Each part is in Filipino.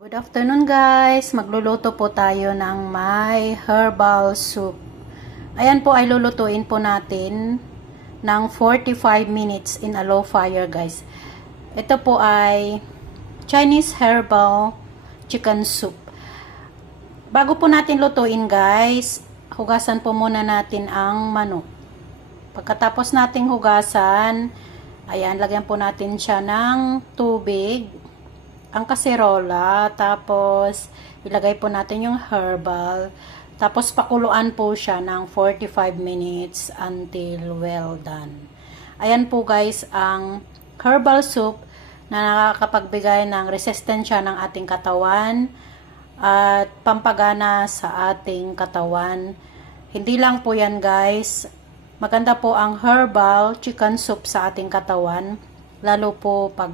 Good afternoon guys, magluluto po tayo ng may herbal soup. Ayan po ay lulutuin po natin ng 45 minutes in a low fire guys. Ito po ay Chinese herbal chicken soup. Bago po natin lutuin guys, hugasan po muna natin ang manok. Pagkatapos nating hugasan, ayan, lagyan po natin siya ng tubig, ang kaserola, tapos ilagay po natin yung herbal, tapos pakuluan po siya ng 45 minutes until well done. Ayan po guys ang herbal soup na nakakapagbigay ng resistensya ng ating katawan at pampagana sa ating katawan. Hindi lang po yan guys, maganda po ang herbal chicken soup sa ating katawan, lalo po pag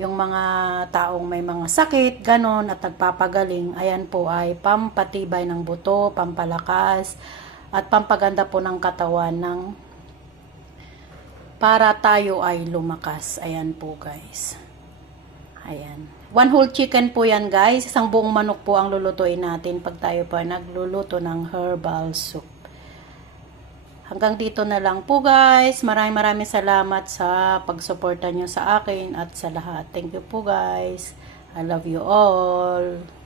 yung mga taong may mga sakit, ganon, at nagpapagaling. Ayan po ay pampatibay ng buto, pampalakas, at pampaganda po ng katawan ng para tayo ay lumakas. Ayan po guys. Ayan. 1 whole chicken po yan guys. Isang buong manok po ang lulutuin natin pag tayo pa nagluluto ng herbal soup. Hanggang dito na lang po guys. Maraming salamat sa pagsuporta nyo sa akin at sa lahat. Thank you po guys. I love you all.